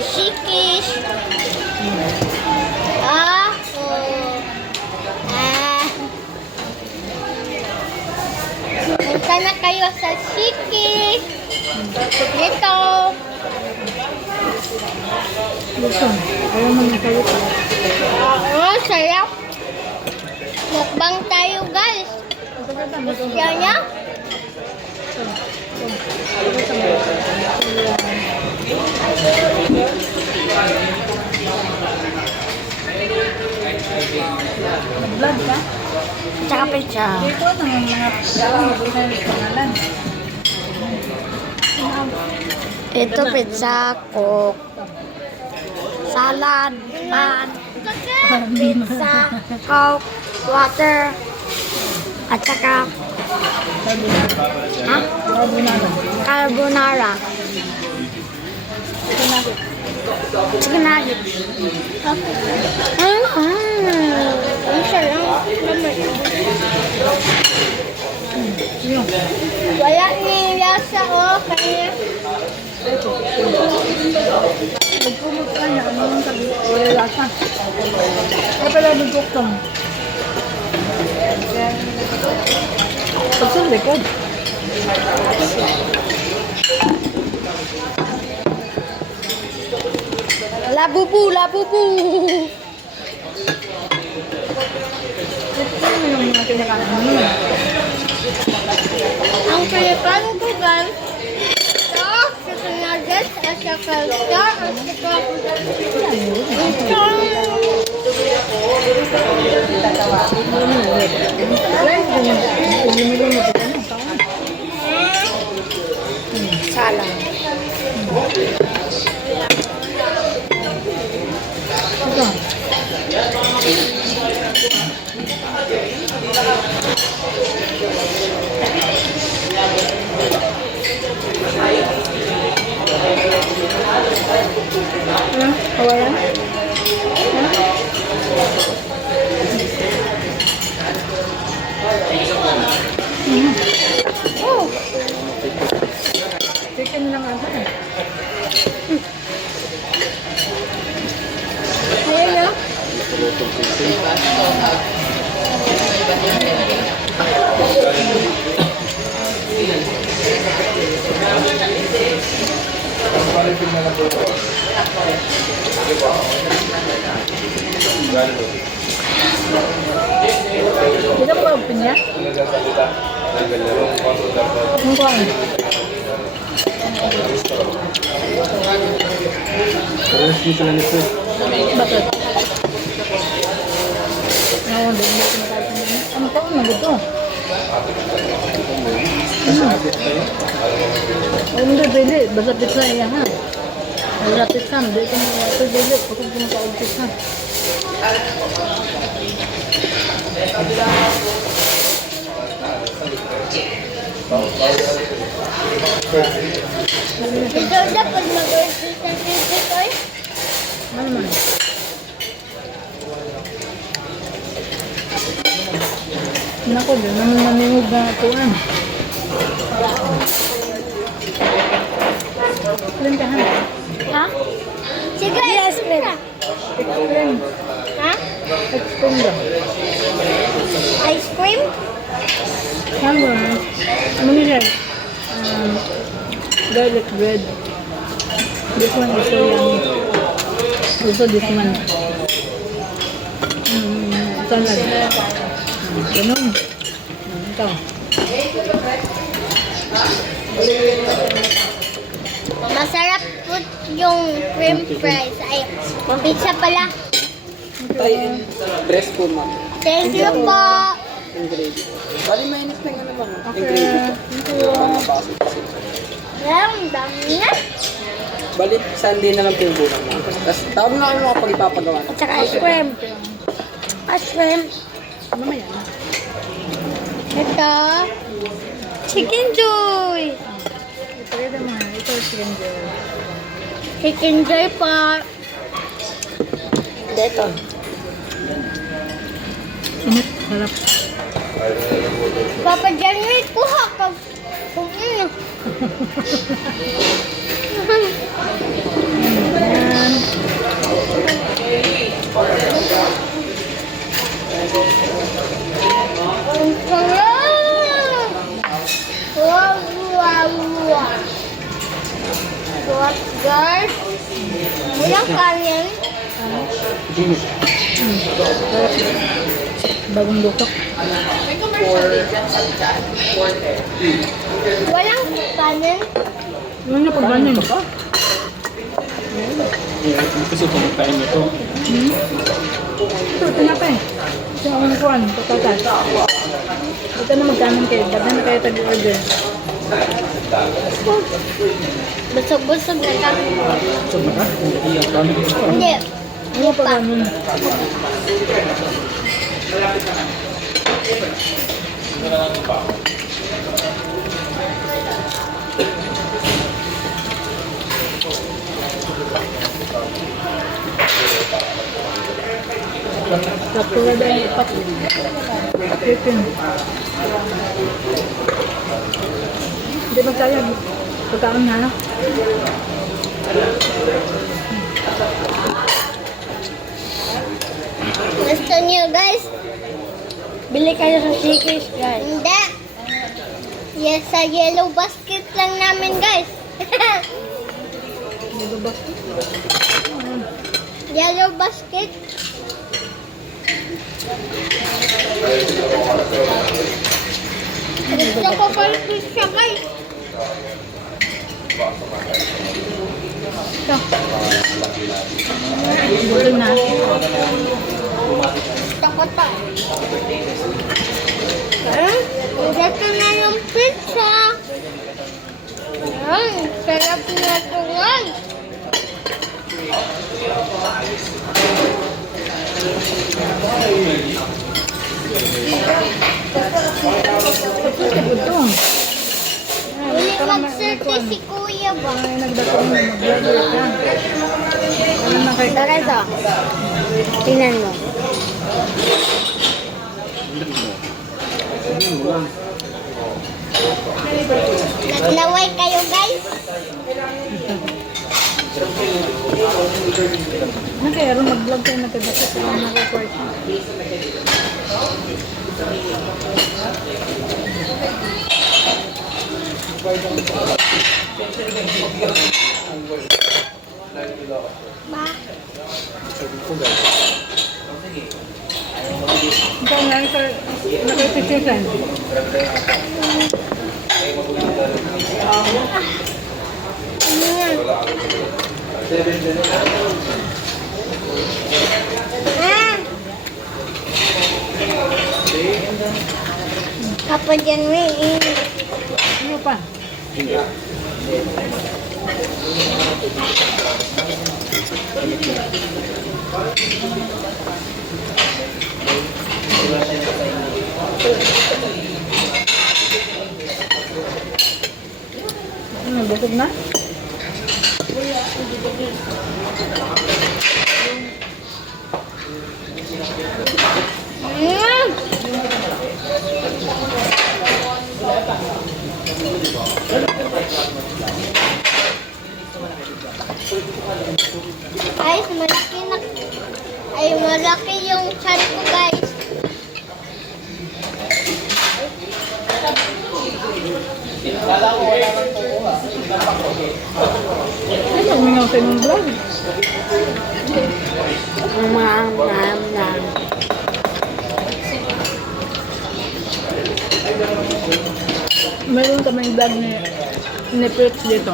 Shikis. Ako. Punta na kayo sa Shikis. Dito. Gusto. Ayaw mo ng salita. Sarap. Mukbang tayo, guys. Yan niya? Vlog ka? Tsaka pizza. Dito ng mga pangalan. Ito pizza, coke, salad, pan, pizza, coke, water, at saka carbonara. Chicken nuggets. Ang sarap. Wala niyang lasa, oh. Kaya Nagpumot ka niya. Ano ang sabi? Wala lasa. Ay pala nagkuktong. Pag sa likod. labubu, labubu. Ito yung mga kinakain mo. Ang pilipan ko, guys, ito, chicken nuggets, at saka ito, at saka salam. Kawalan? Oh, Chicken lang ata eh. ayan na. Dito ko ba pinya? Ang kuhaan. Bakit? Oo, hindi ko nakakita. Ano pa ang nagito? Hindi, dili. Basta pizza iya ha. Basta pizza. Hindi ko mga dili. Pagod ko makaog pizza. Ito dapat mag-order sa ticket, oy. Ano man? Nako, di naman namingog na tuan. Cream ka ha? Ha? Sige, yes, cream. Cream. Ha? Cream daw. Ice cream? Ano? Ano nila? Garlic bread. This one is so yummy. Also this one. Salad. Ganun. Ito. Masarap po yung cream fries. Ay, pizza pala. Thai breast po, ma'am. Thank you po. Ingredient. Bali, mainit na nga naman. Okay. Ingredient. Thank you. Mga baso kasi. Ang dami na. Bali, Sunday na lang po yung bulang namin. Tapos, tawag na kayo kapag ipapagawa. At saka ice cream. Ice cream. Mamaya na. Ito. Chicken joy. Ito rin naman. Ito chicken joy. Chicken joy po. Dito. Init. Sarap. Papa January, kuha ka. Kung ano. Yan. Ang sarap! Wow, wow, wow. What, guys? Walang kanin. Bagong luto. Walang kanin. Ano na pagbanin? Kasi kumakain ito. Ito, tinapay. Ito ang kuhan, patatas. Ito na magkanan kayo. Ba't na kayo tag-order? Busog-busog na kami. So, baka? Hindi. Ano pa ganun? Kapula dahil ipat. Chicken. Hindi magkaya. Pagkaan na. Gusto niyo, guys? Bili kayo sa Shakey's, guys. Hindi. Yes, sa yellow basket lang namin, guys. Dito ba? Yellow basket. Gusto ko pa siya, guys. Ito. Gutom na. Gusto ko to. Ito na yung pizza. Ayan, sarap na ito, guys. Ito. Uli mag-serte si kuya ba? Ay, nagdatong na. Mag-burger ka. Ano na kayo? Tara ito. Tingnan mo. Naglaway kayo, guys. Ano kaya rin mag-vlog kayo nagkabasa sa mga record? Ba? Ikaw nga sa nakapitisan. Ano yan? Ah! Kapag yan, may Ano pa? Ano, busog na? Guys, malaki na. Ay, malaki yung chan ko, guys. Ay, magmingaw sa inyong vlog. Nam. Meron kaming vlog ni Fritz dito.